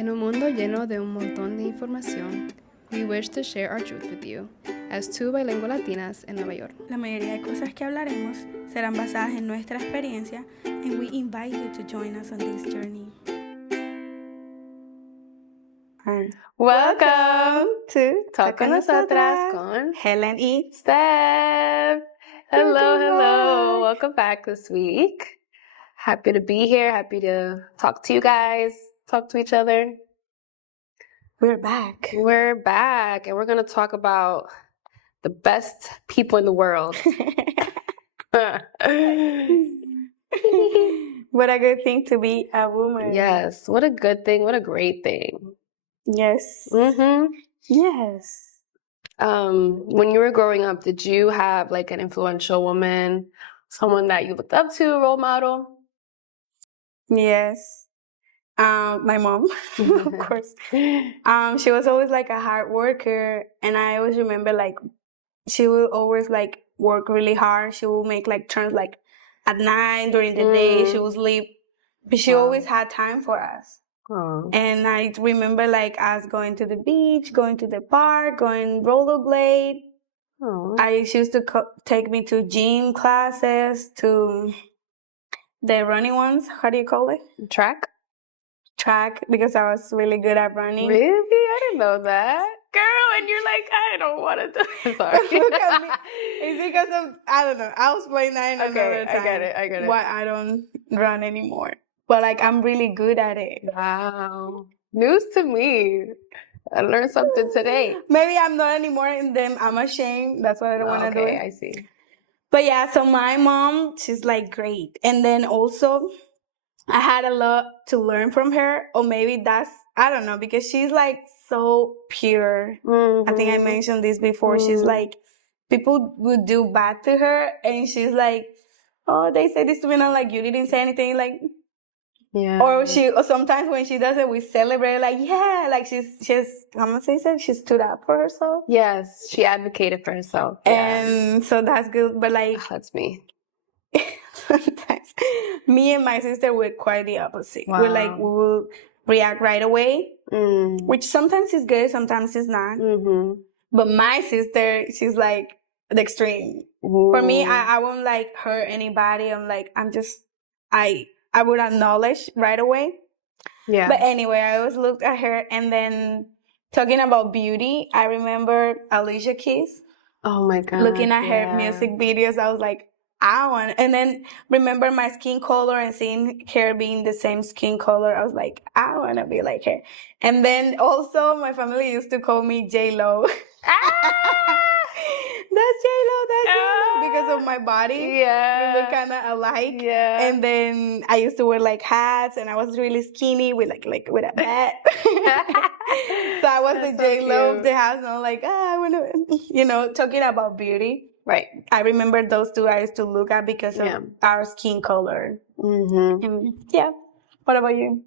En un mundo lleno de un montón de información, we wish to share our truth with you, as two bilingüe latinas en Nueva York. La mayoría de cosas que hablaremos serán basadas en nuestra experiencia, and we invite you to join us on this journey. Welcome to Talk con Nosotras con Helen y Steph. Hello. Welcome back this week. Happy to be here. Happy to talk to you guys, talk to each other. We're back. We're back, and we're going to talk about the best people in the world. What a good thing to be a woman. Yes, what a good thing. What a great thing. Yes. Mm-hmm. Yes. When you were growing up, did you have like an influential woman, someone that you looked up to, role model? Yes. My mom, of course. She was always like a hard worker, and I always remember like she would always like work really hard. She would make like turns like at night during the day. She would sleep, but she always had time for us. And I remember like us going to the beach, going to the park, going rollerblade. She used to take me to gym classes, to the running ones. How do you call it? Track, because I was really good at running. Really? I didn't know that. Girl, and you're like, I don't want to do it. Sorry. Look at me. It's because of, I don't know. I'll explain that in another time. I get it. Why I don't run anymore. But like, I'm really good at it. Wow. News to me. I learned something today. Maybe I'm not anymore, and then I'm ashamed. That's why I don't want to do it. Okay, I see. But yeah, so my mom, she's like great. And then also, I had a lot to learn from her. Or maybe that's, I don't know, because she's like so pure. I think I mentioned this before. She's like, people would do bad to her, and she's like, oh, they said this to me, and I'm like, you didn't say anything, like, yeah. Or sometimes when she does it, we celebrate, like, yeah, like she's, I'm gonna say so, she stood up for herself. Yes, she advocated for herself. And so that's good, but like, that's me. Sometimes me and my sister were quite the opposite. Wow. We will react right away, which sometimes is good, sometimes it's not. But my sister, she's like the extreme. For me, I won't like hurt anybody. I would acknowledge right away. Yeah. But anyway, I always looked at her, and then talking about beauty, I remember Alicia Keys. Oh my God. Looking at her music videos, I was like, I want. And then remember my skin color and seeing her being the same skin color. I was like, I want to be like her. And then also my family used to call me J-Lo. That's J-Lo, because of my body. Yeah. We look kind of alike. Yeah. And then I used to wear like hats, and I was really skinny with like with a bat. So I was the J-Lo of the house, and I'm like, I want to, talking about beauty. Right. I remember those two I used to look at because of our skin color. And yeah. What about you?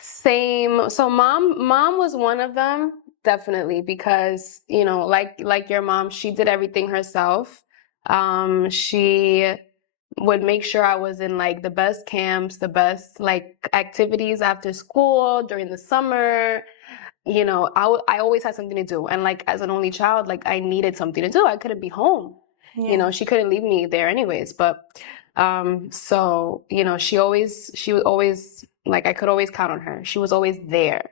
Same. So mom was one of them, definitely, because, like your mom, she did everything herself. She would make sure I was in like the best camps, the best like activities after school, during the summer. I always had something to do. And like as an only child, like I needed something to do. I couldn't be home. Yeah. She couldn't leave me there anyways. But so, she was always like, I could always count on her. She was always there.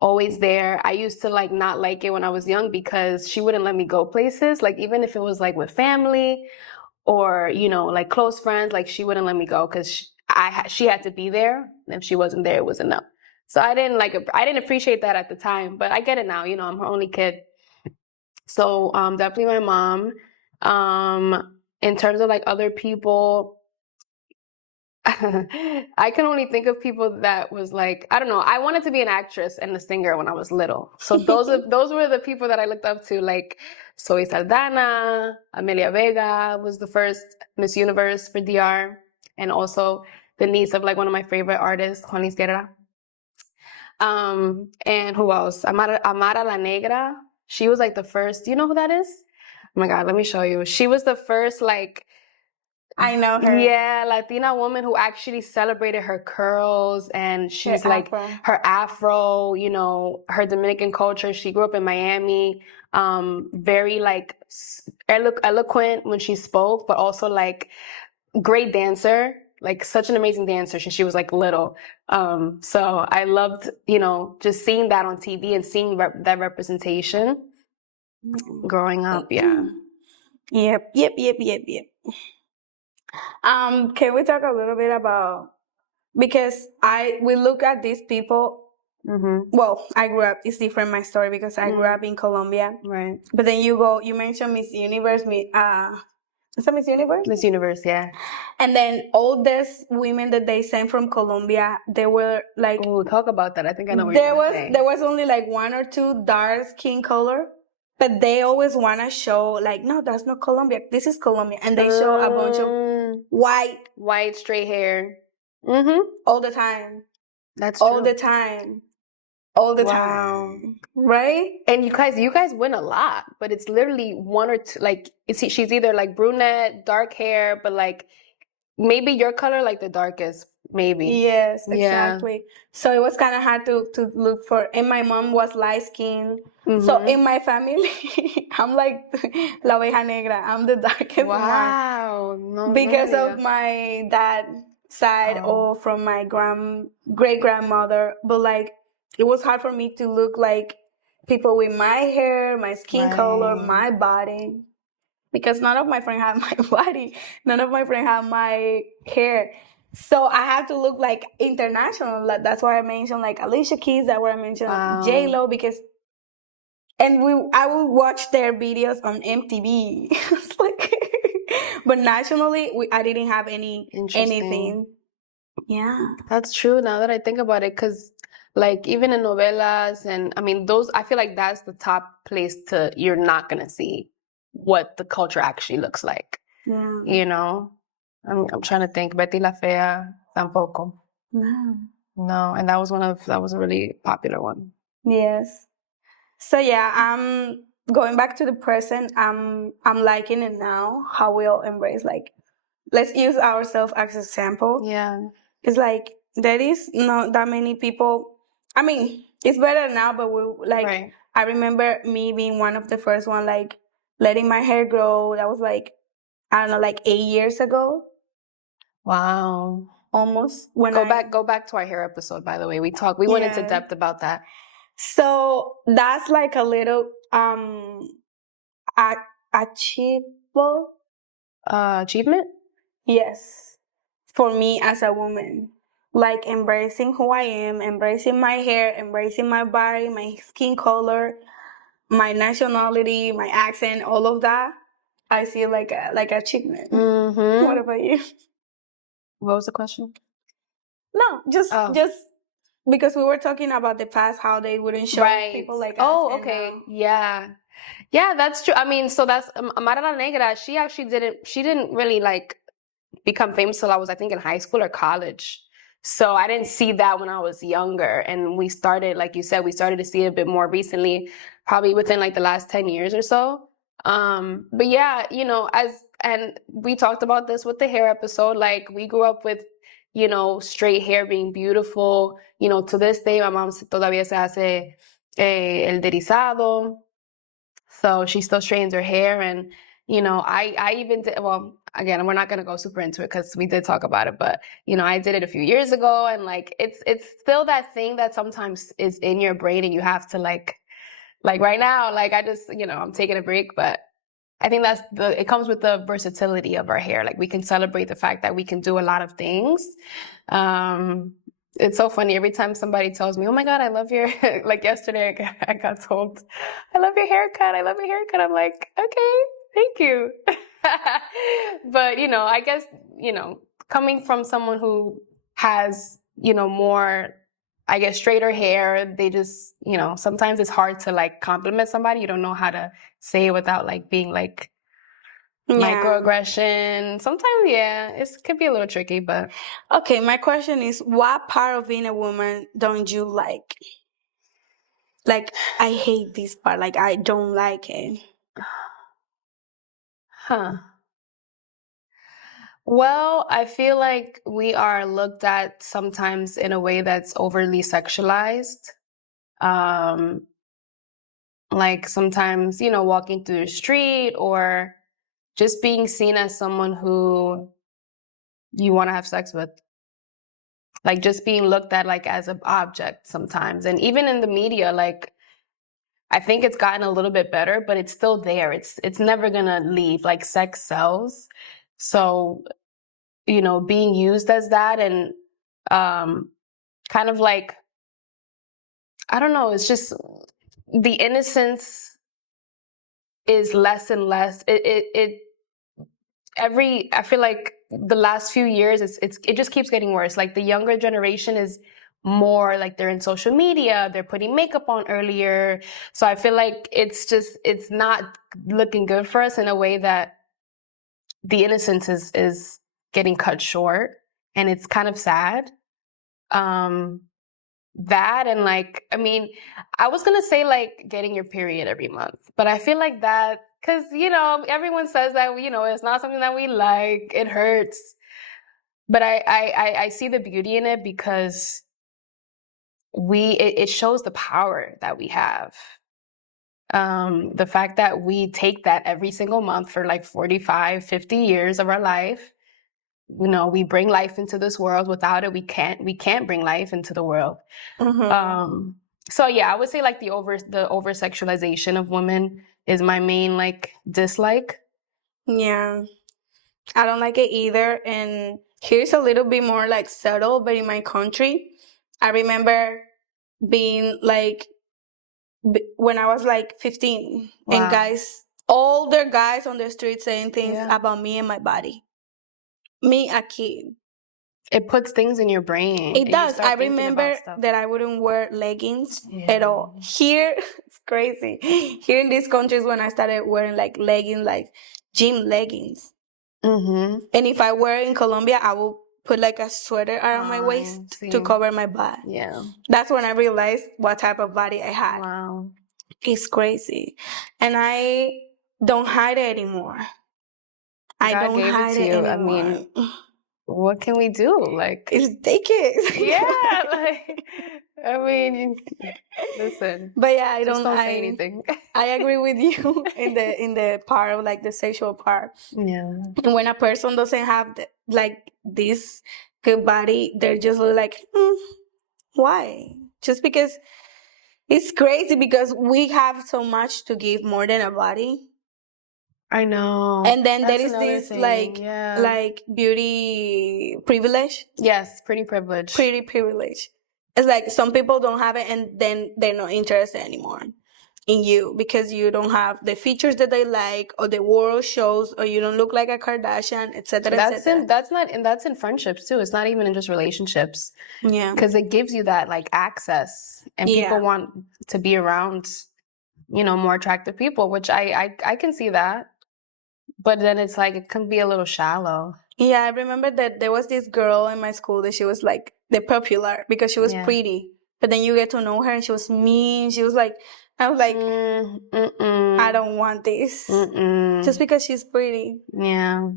Always there. I used to like not like it when I was young because she wouldn't let me go places. Like even if it was like with family or, like close friends, like she wouldn't let me go because she had to be there. And if she wasn't there, it was enough. So I didn't appreciate that at the time, but I get it now. I'm her only kid. So definitely my mom. In terms of like other people, I can only think of people that was like, I don't know. I wanted to be an actress and a singer when I was little. So those were the people that I looked up to, like Zoe Saldana, Amelia Vega was the first Miss Universe for DR, and also the niece of like one of my favorite artists, Juan Guerra. And who else? Amara La Negra. She was like the first. Do you know who that is? Oh my God, let me show you. She was the first like I know her. Yeah, Latina woman who actually celebrated her curls, and she's like her afro, you know, her Dominican culture. She grew up in Miami. Very like eloquent when she spoke, but also like great dancer, like such an amazing dancer since she was like little. So I loved, you know, just seeing that on TV and seeing that representation growing up. Yeah. Yep. Can we talk a little bit about, because we look at these people. Well, I grew up, it's different my story because I grew up in Colombia. Right. But then you mentioned Miss Universe, is that Miss Universe? Miss Universe, yeah. And then all these women that they sent from Colombia, they were like... Oh, talk about that. I think I know what you're going to say. There was only like one or two dark skin color, but they always want to show like, no, that's not Colombia. This is Colombia. And they show a bunch of white straight hair. All the time. That's true. All the time. All the time. Right? And you guys win a lot, but it's literally one or two, like she's either like brunette, dark hair, but like maybe your color, like the darkest, maybe. Yes, exactly. Yeah. So it was kind of hard to look for, and my mom was light skinned. So in my family, I'm like La Oveja Negra. I'm the darkest one. Wow. Because of my dad side or from my great grandmother. But like, it was hard for me to look like people with my hair, my skin color, my body. Because none of my friends have my body. None of my friends have my hair. So I have to look like international. That's why I mentioned like Alicia Keys. That's why I mentioned J-Lo. Because, and I would watch their videos on MTV. It's like, but nationally, I didn't have anything. Yeah. That's true now that I think about it. Because like even in novelas and I mean those, I feel like that's the top place you're not going to see what the culture actually looks like. Yeah. You know? I'm trying to think. Betty La Fea, tampoco. No, and that was a really popular one. Yes. So yeah, going back to the present, I'm liking it now, how we'll embrace, like, let's use ourselves as an example. Yeah. It's like, there is not that many people. I mean, it's better now, but I remember me being one of the first one, like, letting my hair grow. That was like, I don't know, like 8 years ago. Wow. Almost. Go back to our hair episode, by the way. We went into depth about that. So that's like a little achievement? Yes. For me as a woman. Like embracing who I am, embracing my hair, embracing my body, my skin color, my nationality, my accent, all of that. I see it like achievement. What about you? What was the question? No, just because we were talking about the past, how they wouldn't show people like us. Oh, okay. Yeah, that's true. I mean, so that's Amara La Negra. She actually didn't really like become famous till I was, I think, in high school or college. So I didn't see that when I was younger. And we started, like you said, we started to see it a bit more recently, probably within like the last 10 years or so. But yeah, you know, and we talked about this with the hair episode, like we grew up with, you know, straight hair being beautiful. You know, to this day, my mom todavía se hace el derizado. So she still straightens her hair. And, you know, I even did, well, again, we're not going to go super into it because we did talk about it, but, you know, I did it a few years ago, and like, it's still that thing that sometimes is in your brain and you have to like right now, like I just, you know, I'm taking a break, but I think it comes with the versatility of our hair. Like we can celebrate the fact that we can do a lot of things. It's so funny. Every time somebody tells me, oh my God, I love your, like yesterday I got told, I love your haircut. I love your haircut. I'm like, okay, thank you. But, you know, I guess, you know, coming from someone who has, you know, more, I guess, straighter hair, they just, you know, sometimes it's hard to like compliment somebody. You don't know how to say it without like being like microaggression. Sometimes, it could be a little tricky, but. Okay, my question is, what part of being a woman don't you like? Like, I hate this part. Like, I don't like it. Well, I feel like we are looked at sometimes in a way that's overly sexualized. Like sometimes, walking through the street or just being seen as someone who you want to have sex with. Like just being looked at like as an object sometimes. And even in the media, like I think it's gotten a little bit better, but it's still there. It's never gonna leave. Like sex sells. So, being used as that and kind of like, I don't know, it's just the innocence is less and less. I feel like the last few years it just keeps getting worse. Like the younger generation is more like they're in social media, they're putting makeup on earlier. So I feel like it's not looking good for us in a way that the innocence is getting cut short, and it's kind of sad. That and like, I mean, I was gonna say like getting your period every month, but I feel like that because everyone says that it's not something that we like. It hurts, but I see the beauty in it because it shows the power that we have. The fact that we take that every single month for like 45, 50 years of our life. We bring life into this world. Without it, we can't bring life into the world. Mm-hmm. So yeah, I would say like the over sexualization of women is my main like dislike. Yeah, I don't like it either. And here's a little bit more like subtle, but in my country, I remember being like when I was like 15, and Wow. older guys on the street saying things Yeah. about me and my body. Me, a kid. It puts things in your brain. It and you does. start I thinking about remember stuff. that I wouldn't wear leggings Yeah. at all. Here, it's crazy. Here in these countries, when I started wearing like leggings, like gym leggings. Mm-hmm. And if I were in Colombia, I will put like a sweater around my waist to See. cover my butt. Yeah. That's when I realized what type of body I had. Wow. It's crazy. And I don't hide it anymore. I God don't gave it hide to it you. I anymore. mean, what can we do? Like, It's take it. yeah, like, I mean, listen. But yeah, Just don't say anything. I agree with you in the part of like the sexual part. Yeah. And when a person doesn't have like this good body, they're just like, why? Just because it's crazy because we have so much to give more than a body. I know. And then That's there is another this thing. Yeah. like beauty privilege. Yes, pretty privilege. Pretty privilege. It's like some people don't have it, and then they're not interested anymore in you because you don't have the features that they like, or the world shows, or you don't look like a Kardashian, etc. That's in friendships too. It's not even in just relationships. Yeah. Because it gives you that like access, and people want to be around, more attractive people, which I can see that. But then it's like it can be a little shallow. Yeah, I remember that there was this girl in my school that she was like the popular because she was pretty. But then you get to know her and she was mean. She was like, I was like, I don't want this. Just because she's pretty. Yeah.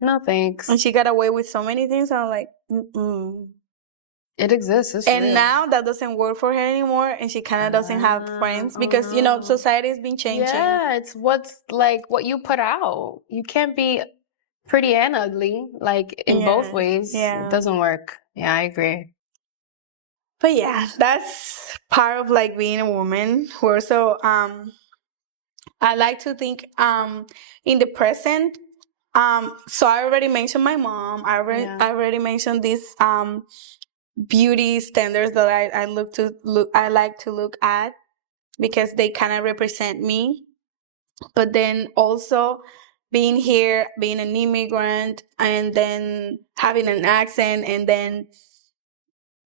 No thanks. And she got away with so many things. I'm like, It exists. It's and real. now that doesn't work for her anymore, and she kind of doesn't have friends because society has been changing. Yeah, it's what you put out. You can't be pretty and ugly, like in both ways. Yeah. It doesn't work. Yeah, I agree. But yeah, that's part of like being a woman. Who also I like to think in the present. So I already mentioned my mom. I already mentioned these beauty standards that I like to look at because they kind of represent me. But then also being here, being an immigrant, and then having an accent, and then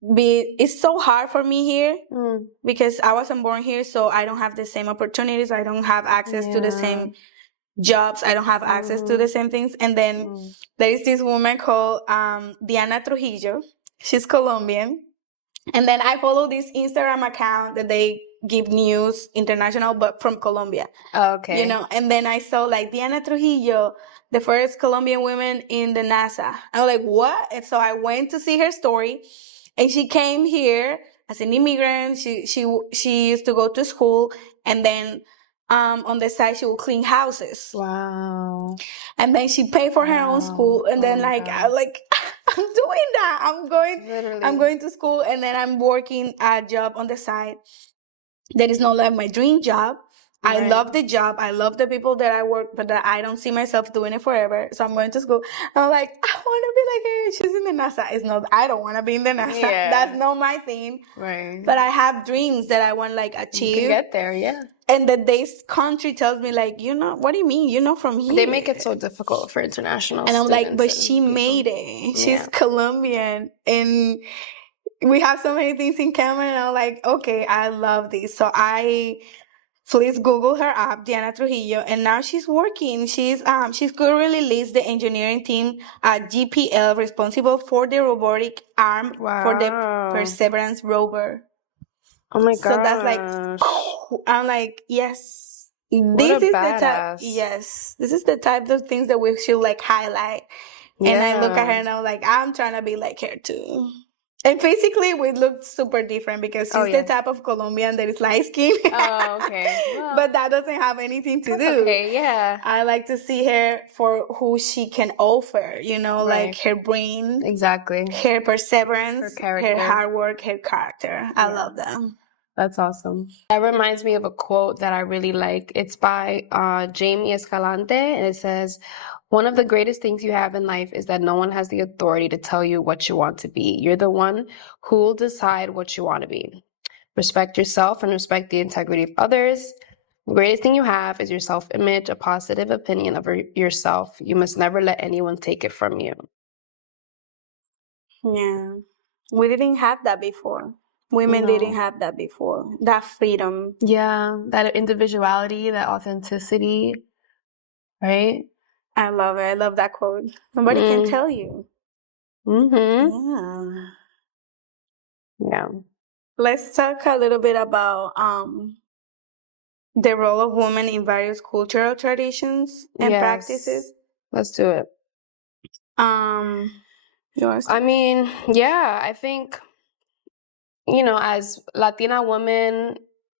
it's so hard for me here because I wasn't born here, so I don't have the same opportunities. I don't have access to the same jobs. I don't have access to the same things. And then there is this woman called Diana Trujillo. She's Colombian. And then I follow this Instagram account that they give news international, but from Colombia. Okay. You know, and then I saw like Diana Trujillo, the first Colombian woman in the NASA. I was like, what? And so I went to see her story, and she came here as an immigrant. She used to go to school, and then on the side she would clean houses. Wow. And then she paid for her own school, and then like I like I'm doing that. I'm going to school, and then I'm working a job on the side. That is not like my dream job. Right. I love the job. I love the people that I work, but that I don't see myself doing it forever. So I'm going to school. I'm like, I want to be like her. She's in the NASA. It's not, I don't want to be in the NASA. Yeah. That's not my thing. Right. But I have dreams that I want like achieve. You can get there, yeah. And that this country tells me like, you know, what do you mean? You're not from here. They make it so difficult for international And I'm like, but she people. made it. She's Colombian. And we have so many things in common. And I'm like, okay, I love this. So please Google her up, Diana Trujillo, and now she's working. She's currently leads the engineering team at GPL, responsible for the robotic arm for the Perseverance rover. Oh my god! So that's like, I'm like, yes, this is the type. Yes, this is the type of things that we should like highlight. Yeah. And I look at her and I'm like, I'm trying to be like her too. And physically, we look super different because she's the type of Colombian that is light skinned. Oh, okay. Well, but that doesn't have anything to do. Okay, yeah. I like to see her for who she can offer, you know, like her brain. Exactly. Her perseverance, her character, her hard work, her character. I love them. That's awesome. That reminds me of a quote that I really like. It's by Jamie Escalante, and it says, "One of the greatest things you have in life is that no one has the authority to tell you what you want to be. You're the one who will decide what you want to be. Respect yourself and respect the integrity of others. The greatest thing you have is your self-image, a positive opinion of yourself. You must never let anyone take it from you." Yeah. We didn't have that before. Women didn't have that before. That freedom. Yeah, that individuality, that authenticity, right? I love it. I love that quote. Nobody can tell you. Mm-hmm. Yeah. Let's talk a little bit about the role of women in various cultural traditions and practices. Let's do it. I mean, yeah, I think, you know, as Latina women,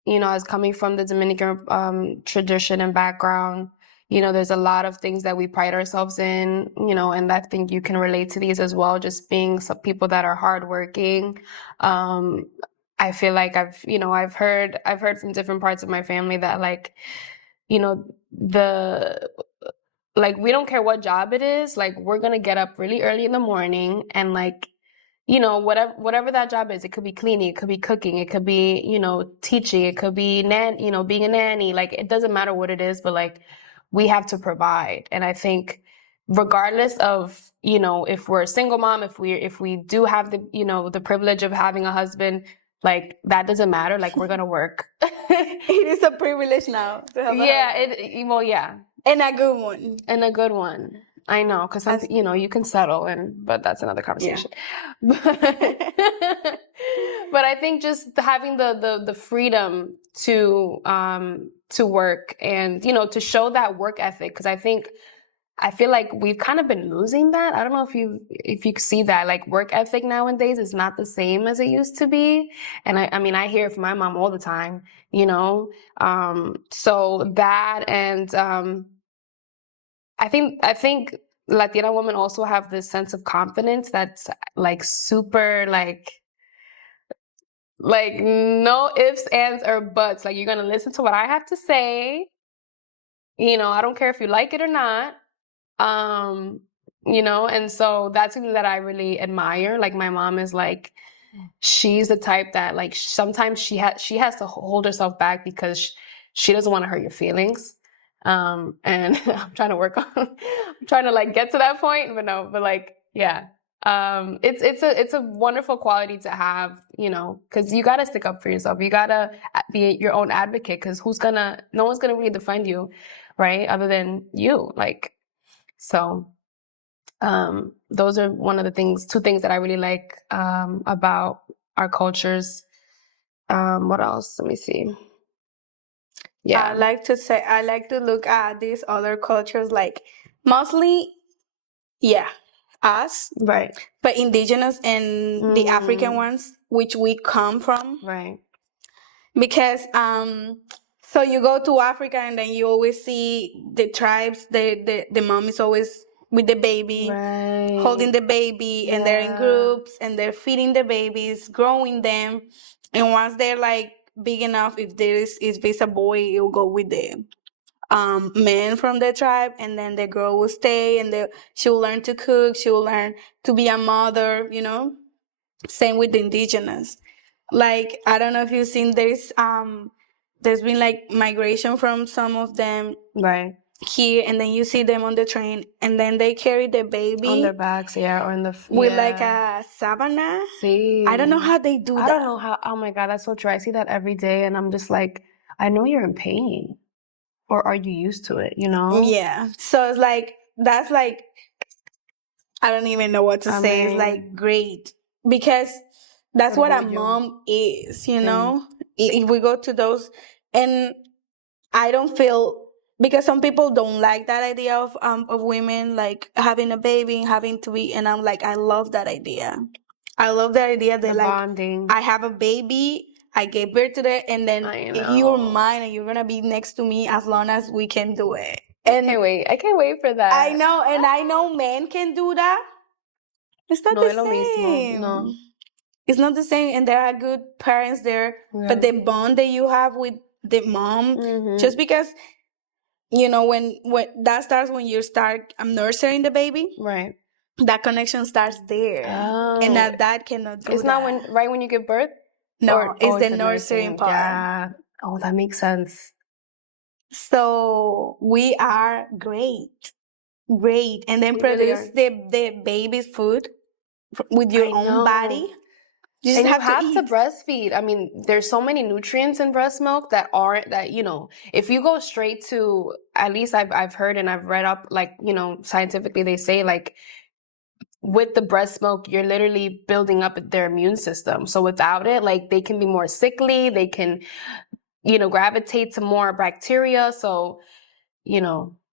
you know, as coming from the Dominican tradition and background, you know, there's a lot of things that we pride ourselves in, you know, and I think you can relate to these as well, just being some people that are hardworking. I feel like I've heard from different parts of my family that, like, you know, we don't care what job it is, like, we're gonna get up really early in the morning and, like, you know, whatever that job is, it could be cleaning, it could be cooking, it could be, you know, teaching, it could be being a nanny, like, it doesn't matter what it is, but, like, we have to provide. And I think regardless of, you know, if we're a single mom, if we do have the, you know, the privilege of having a husband, like, that doesn't matter, like, we're gonna work. It is a privilege now to have yeah. And a good one. And a good one. I know, because you know, you can settle, but that's another conversation. Yeah. But I think just having the freedom to work and, you know, to show that work ethic, because I feel like we've kind of been losing that. I don't know if you see that, like, work ethic nowadays is not the same as it used to be. And I mean, I hear it from my mom all the time, you know. So that, and I think Latina women also have this sense of confidence that's, like, super, like no ifs, ands, or buts. Like, you're gonna listen to what I have to say. You know, I don't care if you like it or not. You know, and so that's something that I really admire. Like, my mom is, like, she's the type that, like, sometimes she has to hold herself back because she doesn't want to hurt your feelings. And I'm trying to like get to that point, but like, yeah. It's a wonderful quality to have, you know, because you got to stick up for yourself. You got to be your own advocate, because no one's going to really defend you, right? Other than you, like, so, those are two things that I really like, about our cultures. What else? Let me see. Yeah. I like to look at these other cultures, like mostly, us, Right. but indigenous and the African ones, which we come from. Right. Because so you go to Africa and then you always see the tribes, the mom is always with the baby, Right. holding the baby, and they're in groups and they're feeding the babies, growing them, and once they're like big enough, if it's a boy, it'll go with the man from the tribe, and then the girl will stay, and she'll learn to cook, she'll learn to be a mother, Same with the indigenous. Like, I don't know if you've seen, there's been like migration from some of them Right. here, and then you see them on the train, and then they carry the baby on their backs, or in the with like a sabana. See, I don't know how they do that. I don't know how. Oh my God, that's so true. I see that every day, and I'm just like, I know you're in pain, or are you used to it? Yeah. So it's like, that's like, I don't even know what to say. It's like great, because that's what a mom is, If we go to those, and I don't feel, because some people don't like that idea of women like having a baby and having to be, and I'm like, I love that idea. I love that idea that like bonding. I have a baby, I gave birth to it, and then you're mine and you're gonna be next to me as long as we can do it. And I can't wait for that. I know, and I know men can do that. It's not the same. No. It's not the same, and there are good parents there, but the bond that you have with the mom, just because, when that starts when you start nursing the baby, right? That connection starts there, and that dad cannot do It's that. not when you give birth. No, it's the nurturing part. Yeah. Oh, that makes sense. So we are great, and then produce the baby's food with your own body. You just have to breastfeed. I mean, there's so many nutrients in breast milk that if you go straight to, at least I've heard and I've read up, like, scientifically they say, like, with the breast milk, you're literally building up their immune system. So without it, like, they can be more sickly. They can, gravitate to more bacteria. So,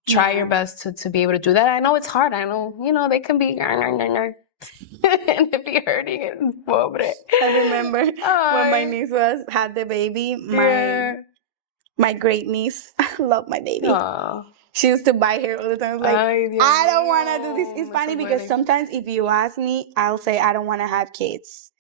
try your best to be able to do that. I know it's hard. I know, they can be and it be hurting and pobre. I remember when my niece had the baby, my great niece, I love my baby. Aww. She used to buy her all the time. Like, I don't want to do this. It's funny because sometimes if you ask me, I'll say I don't want to have kids.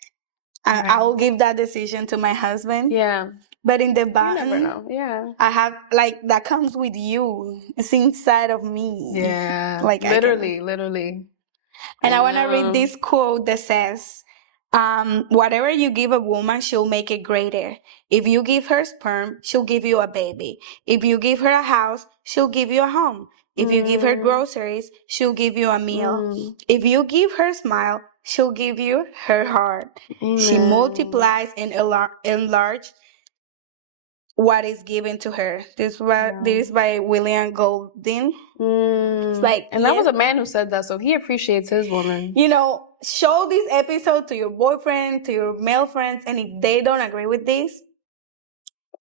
I will give that decision to my husband. Yeah. But in the bond, you never know. Yeah. I have, like, that comes with you. It's inside of me. Yeah. Like, literally. And I want to read this quote that says, whatever you give a woman, she'll make it greater. If you give her sperm, she'll give you a baby. If you give her a house, she'll give you a home. If you give her groceries, she'll give you a meal. If you give her a smile, she'll give you her heart. She multiplies and enlarges what is given to her. This is by William Golding. It's like, and that was a man who said that, so he appreciates his woman. Show this episode to your boyfriend, to your male friends, and if they don't agree with this,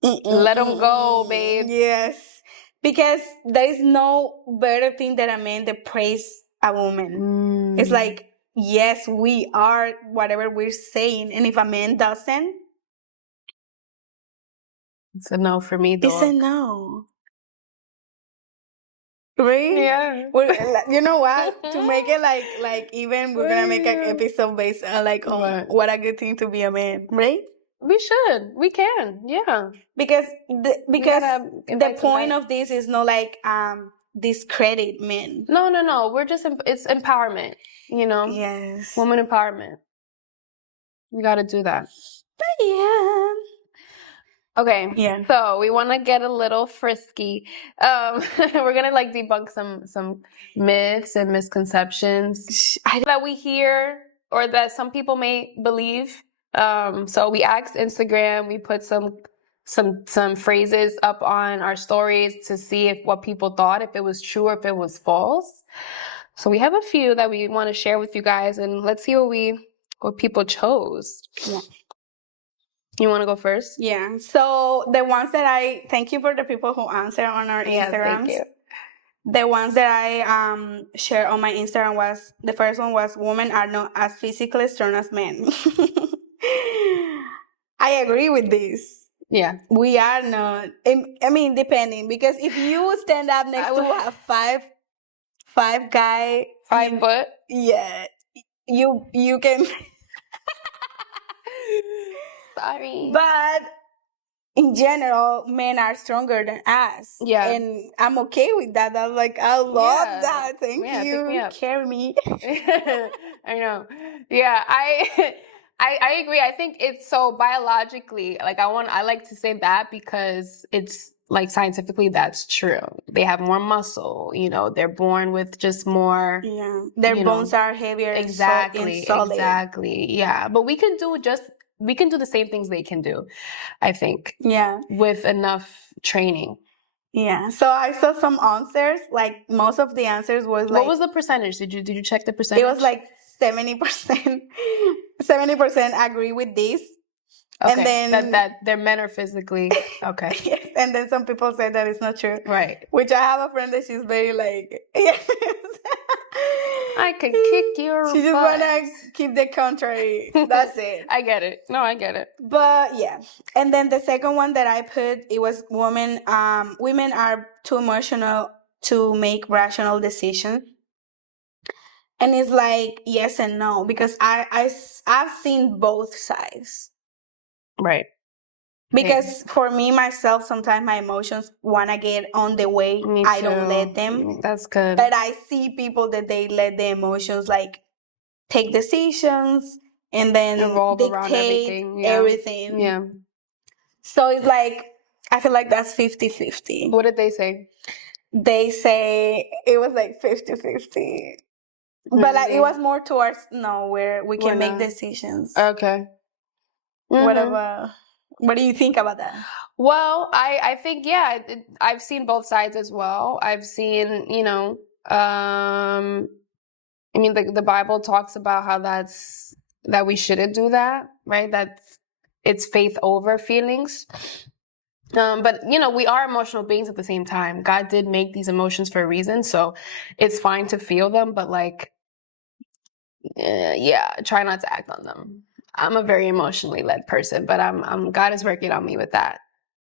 let them go, babe. Yes, because there is no better thing than a man that praise a woman. It's like, yes, we are whatever we're saying, and if a man doesn't, it's a no for me, dog. It's a no. Right? Yeah. You know what? To make it like even, we're gonna make an episode based on what a good thing to be a man, right? We should. We can. Yeah. Because the point of this is not like discredit men. No. We're just it's empowerment. Yes. Woman empowerment. You got to do that. But yeah. Okay, so we want to get a little frisky. We're going to debunk some myths and misconceptions that we hear or that some people may believe. So we asked Instagram, we put some phrases up on our stories to see what people thought, if it was true or if it was false. So we have a few that we want to share with you guys, and let's see what people chose. Yeah. You want to go first? Yeah. So the ones that thank you for the people who answer on our Yes, Instagrams. thank you. The ones that I shared on my Instagram was, the first one was, women are not as physically strong as men. I agree with this. Yeah. We are not. I mean, depending, because if you stand up next to a five guy, 5 foot. yeah, you can. Sorry. But in general, men are stronger than us. Yeah. And I'm okay with that. I'm like, I love that. Thank you. Pick me up. Carry me. I know. Yeah, I agree. I think it's so biologically, like I like to say that because it's like scientifically that's true. They have more muscle, they're born with just more. Yeah. Their bones are heavier. Exactly. And solid. Exactly. Yeah. But we can do the same things they can do, I think. Yeah. With enough training. Yeah. So I saw some answers. Like most of the answers was like. What was the percentage? Did you check the percentage? It was like 70%. 70% agree with this. Okay. And then that their men are physically okay. Yes. And then some people say that it's not true. Right. Which I have a friend that she's very like, yes. I could kick your She just butt. wanna keep the contrary. That's it. I get it. No, I get it. But yeah. And then the second one that I put, it was women are too emotional to make rational decisions. And it's like yes and no, because I've seen both sides. Right. Because for me, myself, sometimes my emotions want to get on the way. Me I too. don't let them. That's good. But I see people that they let the emotions like take decisions and then revolve around dictate everything. Yeah. So it's like, I feel like that's 50-50. What did they say? They say it was like 50-50. But like it was more towards where we can make decisions. Okay. Whatever. What do you think about that? Well, I think, yeah, I've seen both sides as well. I've seen, I mean, the Bible talks about how that we shouldn't do that, right? That it's faith over feelings. But, we are emotional beings at the same time. God did make these emotions for a reason. So it's fine to feel them, but like, try not to act on them. I'm a very emotionally led person, but God is working on me with that.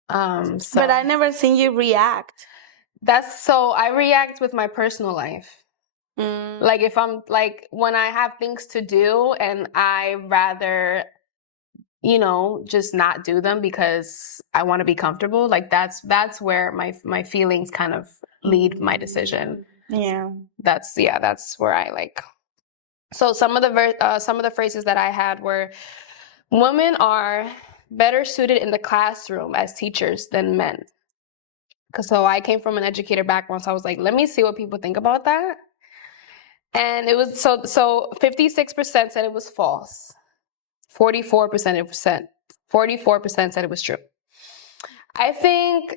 But I never seen you react. I react with my personal life. Like if I'm like when I have things to do and I rather, just not do them because I want to be comfortable. Like that's where my feelings kind of lead my decision. Yeah. That's where I like. So some of the phrases that I had were, women are better suited in the classroom as teachers than men. So I came from an educator background, so I was like, let me see what people think about that. And it was so 56% said it was false. 44% said it was true. I think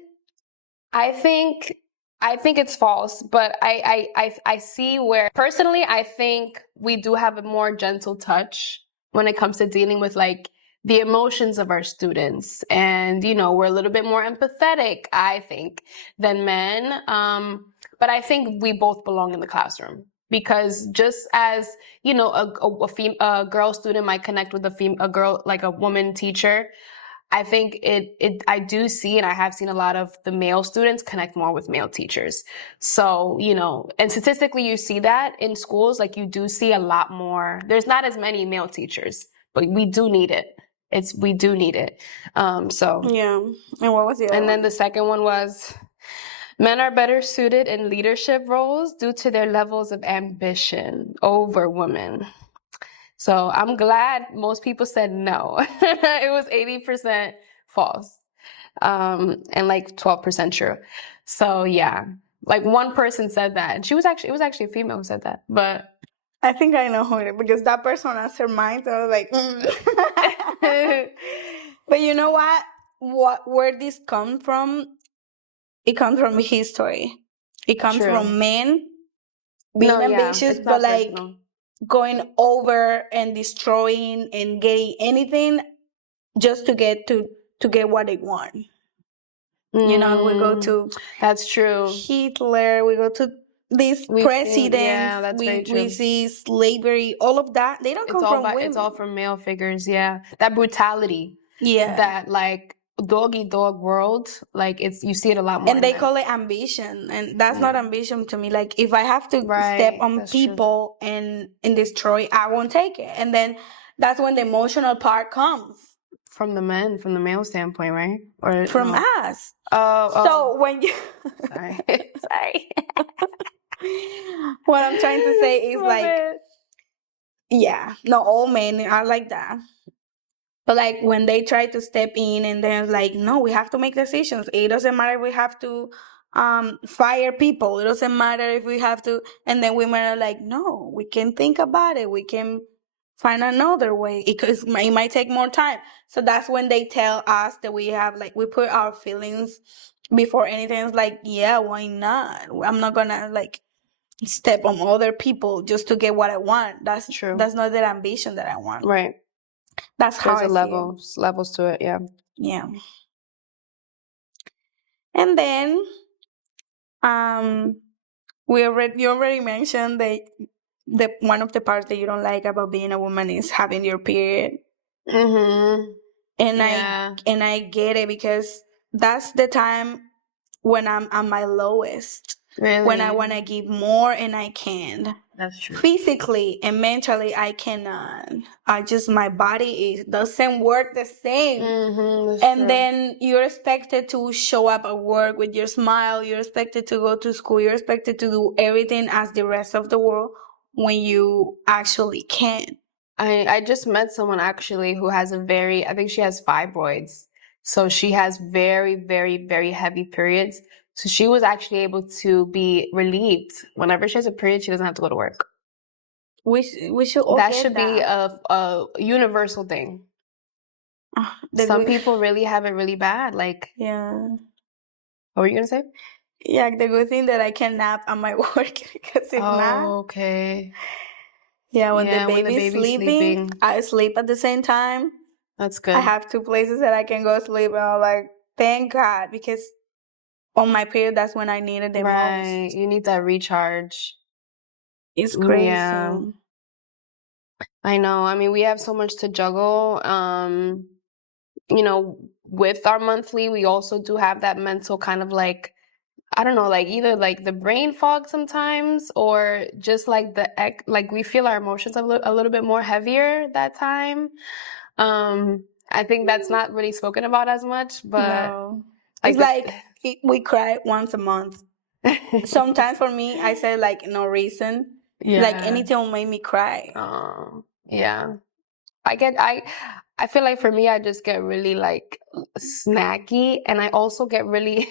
it's false, but I see where, personally, I think we do have a more gentle touch when it comes to dealing with like the emotions of our students. And, we're a little bit more empathetic, I think, than men. But I think we both belong in the classroom. Because just as, a girl student might connect with a girl, like a woman teacher, I think I do see, and I have seen a lot of the male students connect more with male teachers. So, and statistically you see that in schools, like you do see a lot more. There's not as many male teachers, but we do need it. We do need it. Yeah. And what was the other And one? then the second one was, men are better suited in leadership roles due to their levels of ambition over women. So I'm glad most people said no. It was 80% false, and like 12% true. So yeah, like one person said that, and it was actually a female who said that. But I think I know who it is, because that person answered mine, so I was like, But you know what? Where this comes from? It comes from history. It comes from men being ambitious, but like going over and destroying and getting anything just to get what they want. You know, we go to that's true. Hitler, we go to these presidents, yeah, that's very true. We see slavery, all of that. They don't come from women. It's all from male figures, yeah. That brutality. Yeah. That like dog world, like you see it a lot more. And they call it ambition, and that's not ambition to me. Like if I have to step on people and destroy, I won't take it. And then that's when the emotional part comes. From the male standpoint, right? Or from us. So when you sorry. What I'm trying to say is not all men are like that. But like when they try to step in and they're like, no, we have to make decisions. It doesn't matter if we have to fire people. It doesn't matter if we have to. And then women are like, no, we can think about it. We can find another way. It might take more time. So that's when they tell us that we put our feelings before anything. It's like, yeah, why not? I'm not going to step on other people just to get what I want. That's true. That's not the ambition that I want. Right. That's how there's levels to it. Yeah. Yeah. And then, you already mentioned that the one of the parts that you don't like about being a woman is having your period. Mm-hmm. And I get it, because that's the time when I'm at my lowest. Really? When I want to give more and I can't. That's true. Physically and mentally, I cannot. My body doesn't work the same. Mm-hmm, and true. Then you're expected to show up at work with your smile. You're expected to go to school. You're expected to do everything as the rest of the world when you actually can't. I just met someone actually who has I think she has fibroids. So she has very, very, very heavy periods. So she was actually able to be relieved. Whenever she has a period, she doesn't have to go to work. We should all that should be a universal thing. Some people really have it really bad. Yeah. What were you going to say? Yeah, the good thing that I can nap at my work, because if not. Okay. Yeah, when the baby's sleeping, I sleep at the same time. That's good. I have 2 places that I can go sleep, and I'm like, thank God, because on my period, that's when I need it the most. You need that recharge. It's crazy. Yeah. I know. I mean, we have so much to juggle. With our monthly, we also do have that mental kind of I don't know, either the brain fog sometimes, or just we feel our emotions a little bit more heavier that time. I think that's not really spoken about as much, but no. It's we cry once a month. Sometimes for me, I say no reason. Yeah. Anything will make me cry. Yeah. I feel like for me, I just get really snacky, and I also get really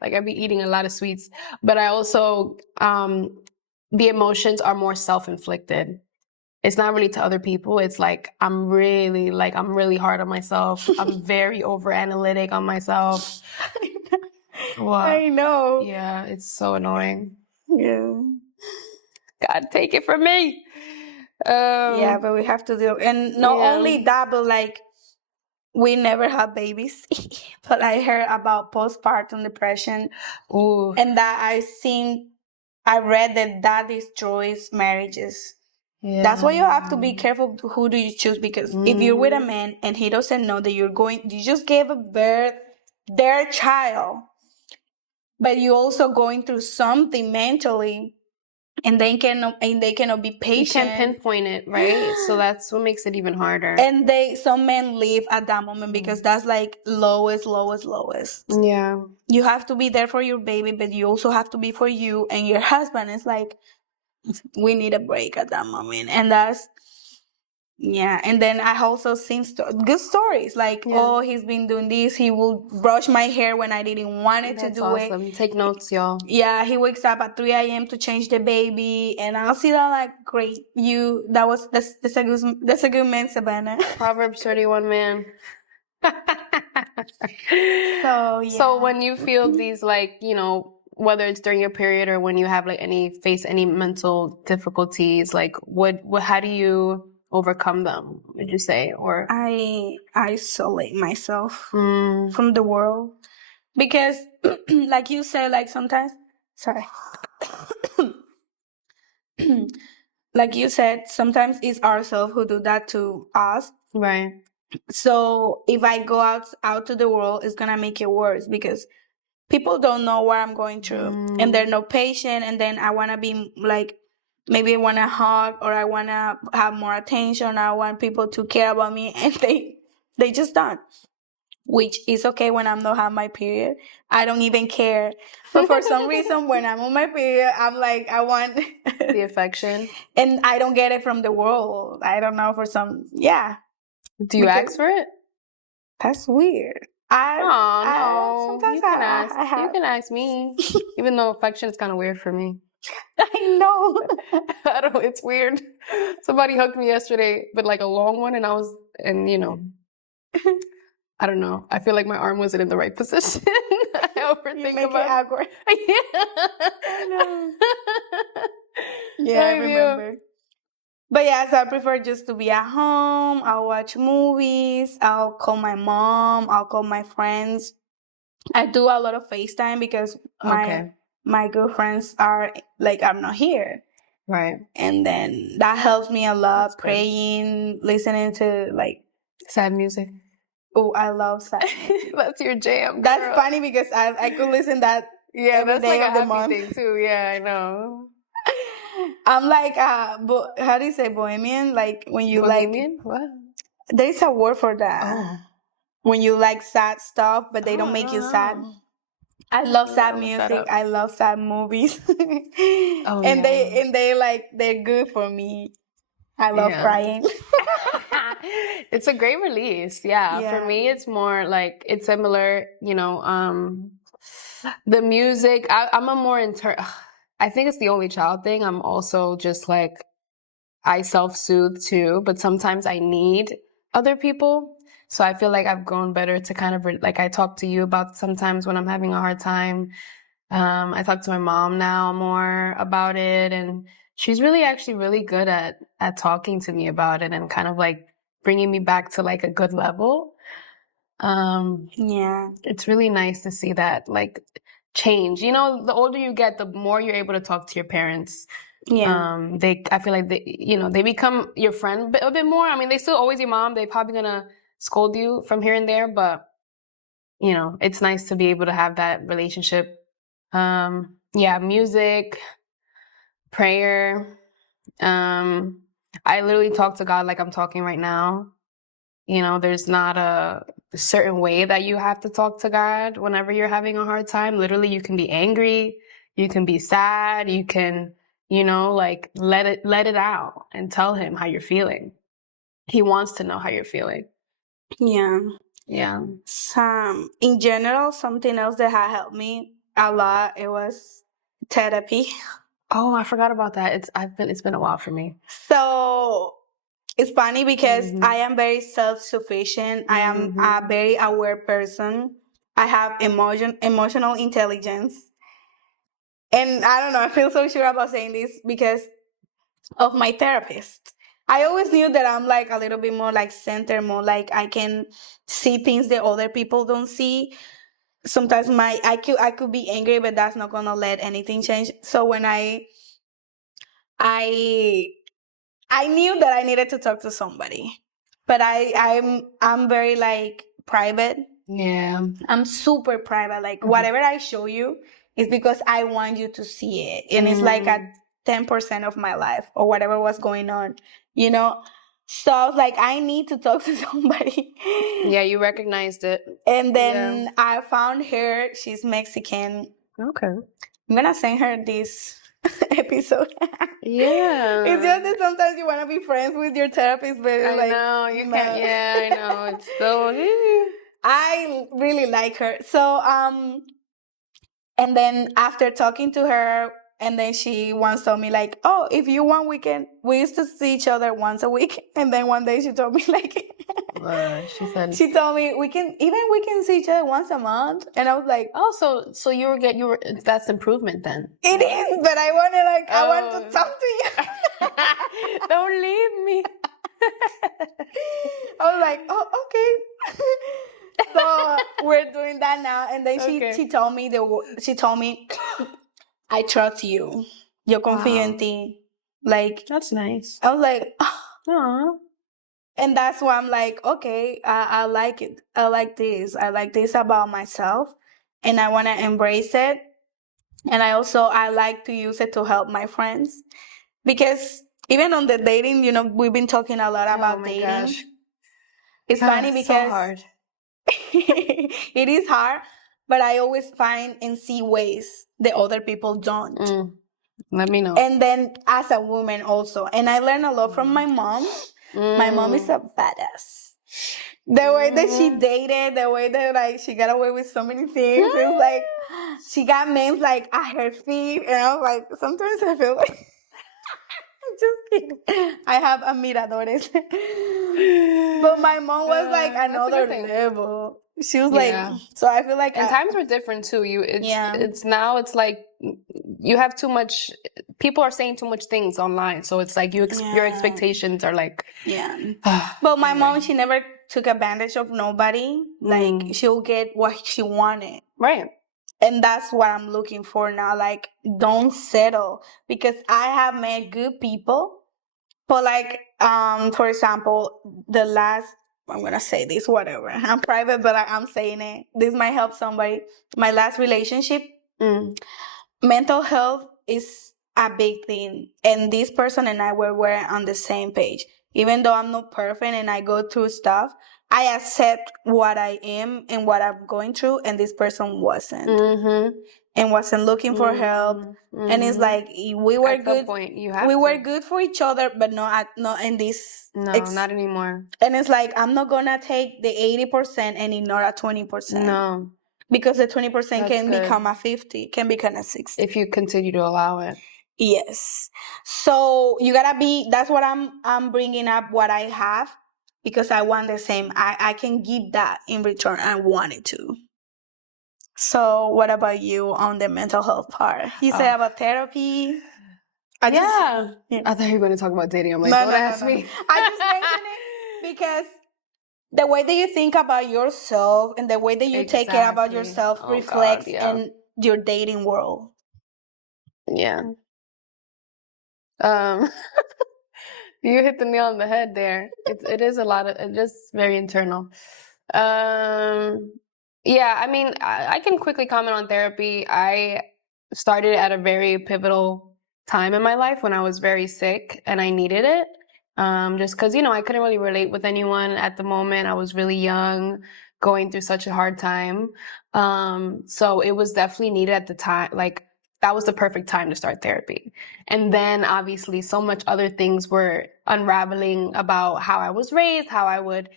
I be eating a lot of sweets, but I also the emotions are more self-inflicted. It's not really to other people. It's I'm really hard on myself. I'm very over analytic on myself. I know. Yeah, it's so annoying. Yeah. God, take it from me. Yeah, but we have to do, and not only that, but we never had babies. But I heard about postpartum depression. Ooh. And that I read that destroys marriages. Yeah. That's why you have to be careful who do you choose, because if you're with a man and he doesn't know that you just gave birth their child, but you're also going through something mentally, and they cannot be patient. You can't pinpoint it, right? So that's what makes it even harder. And some men leave at that moment, because that's lowest. Yeah. You have to be there for your baby, but you also have to be for you and your husband. It's we need a break at that moment. And that's, yeah. And then I also seen good stories oh, he's been doing this. He will brush my hair when I didn't want it to do awesome. it. Take notes, y'all. Yeah, he wakes up at 3 a.m. to change the baby, and I'll see that great. That's a good man, Savannah. Proverbs 31 man. So yeah. So when you feel these whether it's during your period or when you have face any mental difficulties, how do you overcome them, would you say? Or I isolate myself Mm, from the world because, like you said, like sometimes, sorry, like you said, sometimes it's ourselves who do that to us. right. So if I go out to the world, it's gonna make it worse because people don't know what I'm going through, and they're no patient. And then I wanna be like, maybe I wanna hug, or I wanna have more attention. I want people to care about me, and they just don't. Which is okay when I'm not having my period. I don't even care. But for some reason, when I'm on my period, I'm like, I want The affection. and I don't get it from the world. I don't know, for some, yeah. Do you Because ask for it? that's weird. Oh no, sometimes you can ask. I have. You can ask me, even though affection is kind of weird for me. I know. I don't. It's weird. Somebody hugged me yesterday, but like a long one, and I don't know. I feel like my arm wasn't in the right position. I You overthink make about it awkward. I know. Yeah, I do. remember. But yeah, so I prefer just to be at home. I'll watch movies. I'll call my mom. I'll call my friends. I do a lot of FaceTime because Okay. my good friends are like, I'm not here. Right. And then that helps me a lot. That's good. Praying, listening to like, Sad music. oh, I love sad music. That's your jam. That's girl. funny because I could listen that Yeah, every that's day like of a the month. happy thing too. Yeah, I know. I'm like, how do you say bohemian? Like when you Bohemian? What? like, there's a word for that. Oh. When you like sad stuff, but they don't make you sad. I love sad Look that music. up. I love sad movies. Oh, and yeah. they like, they're good for me. I love crying. It's a great release. Yeah. For me, it's more like, it's similar, the music. I'm a more I think it's the only child thing. I'm also just like, I self-soothe too, but sometimes I need other people. So I feel like I've grown better to kind of like I talk to you about sometimes when I'm having a hard time. I talk to my mom now more about it, and she's actually really good at talking to me about it and kind of like bringing me back to like a good level. Yeah. It's really nice to see that like change. The older you get, the more you're able to talk to your parents. Yeah. I feel like they become your friend a bit more. I mean, they still always your mom. They're probably gonna scold you from here and there, but it's nice to be able to have that relationship. Yeah, music, prayer. I literally talk to God like I'm talking right now. There's not a certain way that you have to talk to God whenever you're having a hard time. Literally, you can be angry, you can be sad, you can, like let it out and tell him how you're feeling. He wants to know how you're feeling. Yeah. Yeah. In general, something else that had helped me a lot, it was therapy. Oh, I forgot about that. It's been a while for me. So it's funny because I am very self-sufficient. I am a very aware person. I have emotional intelligence. And I don't know, I feel so sure about saying this because of my therapist. I always knew that I'm like a little bit more like centered, more like I can see things that other people don't see. Sometimes I could be angry, but that's not gonna let anything change. So when I knew that I needed to talk to somebody, but I'm very like private. Yeah. I'm super private. Like whatever I show you is because I want you to see it, and it's like a 10% of my life or whatever was going on, So I was like, I need to talk to somebody. Yeah, you recognized it. And then I found her. She's Mexican. Okay. I'm gonna send her this episode. Yeah. It's just that sometimes you want to be friends with your therapist, but it's I know, you can't. Yeah, I know. It's so. I really like her. So, and then after talking to her, and then she once told me like, oh, if you want, we used to see each other once a week. And then one day she told me like, she told me we can see each other once a month. And I was like, oh, so that's improvement then. It is, but I want to talk to you. Don't leave me. I was like, oh, okay. So we're doing that now. And then she told me, I trust you. Yo confío en ti. Like, that's nice. I was like, Aww. And that's why I'm like, okay, I like it. I like this. I like this about myself. And I want to embrace it. And I like to use it to help my friends. Because even on the dating, we've been talking a lot about dating. Gosh. It's funny because so hard. it is hard, but I always find and see ways that other people don't. Let me know. And then as a woman also. And I learned a lot from my mom. My mom is a badass. The way that she dated, the way that she got away with so many things. It was like she got men at her feet, and I was like, sometimes I feel like I'm just kidding. I have admiradores. But my mom was another level. She was so I feel like and times were different too. It's now it's like you have too much. People are saying too much things online, so it's like your expectations are like But my mom, she never took advantage of nobody. Like she'll get what she wanted, right? And that's what I'm looking for now. Like, don't settle, because I have met good people, but for example, I'm gonna say this, whatever. I'm private, but I'm saying it. This might help somebody. My last relationship, mental health is a big thing. And this person and I were on the same page. Even though I'm not perfect and I go through stuff, I accept what I am and what I'm going through, and this person wasn't. And wasn't looking for help. And it's like we were at good. Point, we were good for each other, but not in this. No, not anymore. And it's like I'm not gonna take the 80% and ignore a 20%. No, because the 20% can become a 50, can become a 60 if you continue to allow it. Yes. So you gotta be. That's what I'm bringing up. What I have. Because I want the same. I can give that in return. I want it to. So what about you on the mental health part? You said about therapy. I thought you were going to talk about dating. I'm like, don't ask me. I just mentioned it because the way that you think about yourself and the way that you take care about yourself reflects in your dating world. Yeah. You hit the nail on the head there. It is a lot of just very internal. Yeah, I mean, I can quickly comment on therapy. I started at a very pivotal time in my life when I was very sick and I needed it. Just because, I couldn't really relate with anyone at the moment. I was really young, going through such a hard time. So it was definitely needed at the time. Like, that was the perfect time to start therapy. And then obviously so much other things were unraveling about how I was raised, how I would,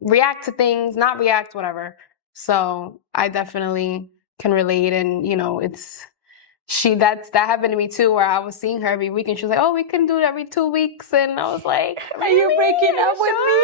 react to things, not react, whatever. So I definitely can relate. And, that happened to me too, where I was seeing her every week and she was like, oh, we can do it every 2 weeks. And I was like, are you breaking up with me?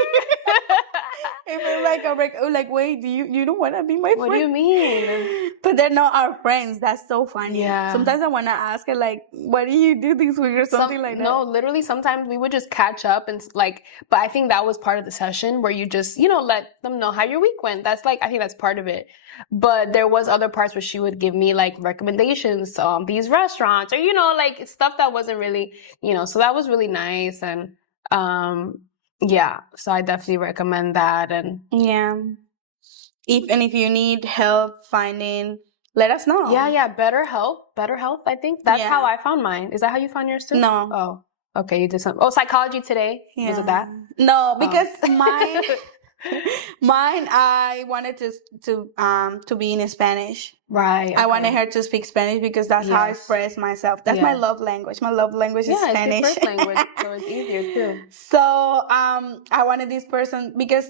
It felt like a break. Like, wait, you don't want to be my friend? What do you mean? But they're not our friends. That's so funny. Yeah. Sometimes I want to ask her, like, what do you do this week or something like that? No, literally sometimes we would just catch up and but I think that was part of the session where you just, let them know how your week went. That's I think that's part of it. But there was other parts where she would give me recommendations on these restaurants or, stuff that wasn't really, so that was really nice. And, yeah, so I definitely recommend that. And yeah, if you need help finding, let us know. Yeah, BetterHelp. I think that's how I found mine. Is that how you found yours too? No. Oh, okay. You did something. Oh, Psychology Today. Was it that? No, because mine I wanted to be in Spanish. Right. Okay. I wanted her to speak Spanish because that's how I express myself. That's my love language. My love language is Spanish. It's your first language, so it's easier too. So I wanted this person because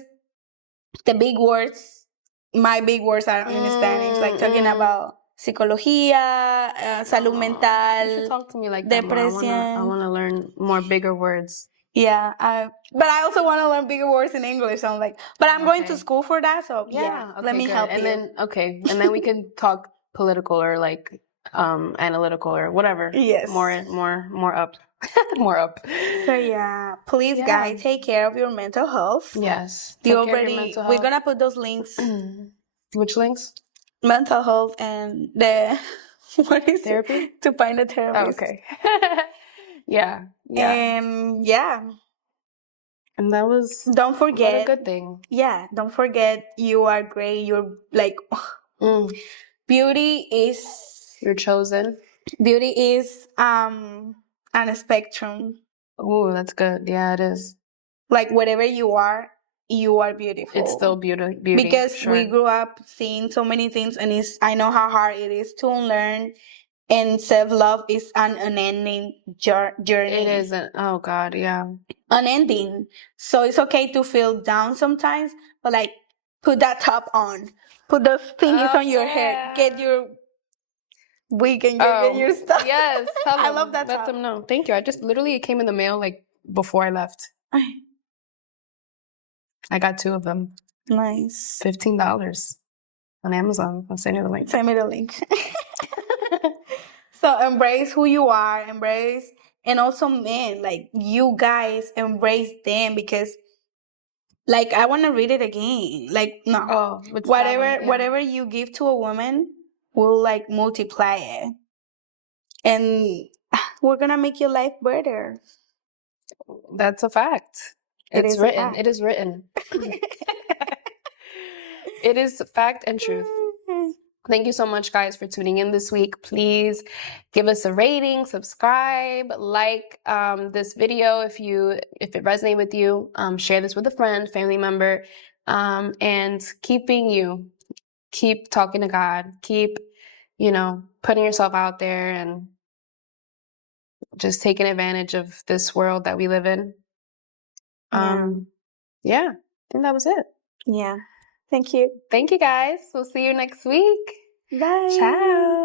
the big words, my big words are in Spanish, talking about psicología, salud mental. You should talk to me like that. Depresión. I want to learn more bigger words. Yeah, but I also want to learn bigger words in English. So I'm like, but I'm going to school for that. So let me help you. And then we can talk political or analytical or whatever. Yes. More up. More up. So yeah, please, guys, take care of your mental health. Yes. Take care of your mental health. We're gonna put those links. Which links? Mental health and the what is therapy? It? To find a therapist. Oh, okay. Yeah. And and that was don't forget what a good thing. Yeah, don't forget you are great. You're like beauty is you're chosen. Beauty is on a spectrum. Oh, that's good. Yeah, it is. Like whatever you are beautiful. It's still beauty. Because we grew up seeing so many things, and I know how hard it is to unlearn. And self-love is an unending journey. It isn't. Oh God, yeah. Unending. So it's okay to feel down sometimes, but like put that top on. Put those thingies on your head. Get your wig and get your stuff. Yes. Tell them. I love that Let top. them know. Thank you. I just literally, it came in the mail like before I left. I got 2 of them. Nice. $15 on Amazon. I'll send you the link. Send me the link. So embrace who you are. And also men, like you guys embrace them, because like I want to read it again. Like no, whatever you give to a woman will like multiply it, and we're gonna make your life better. That's a fact. It's written. It is written. It is fact and truth. Thank you so much, guys, for tuning in this week. Please give us a rating, subscribe, like this video if it resonated with you. Share this with a friend, family member, and keep talking to God. Keep, putting yourself out there and just taking advantage of this world that we live in. Yeah, I think that was it. Yeah. Thank you. Thank you, guys. We'll see you next week. Bye. Ciao.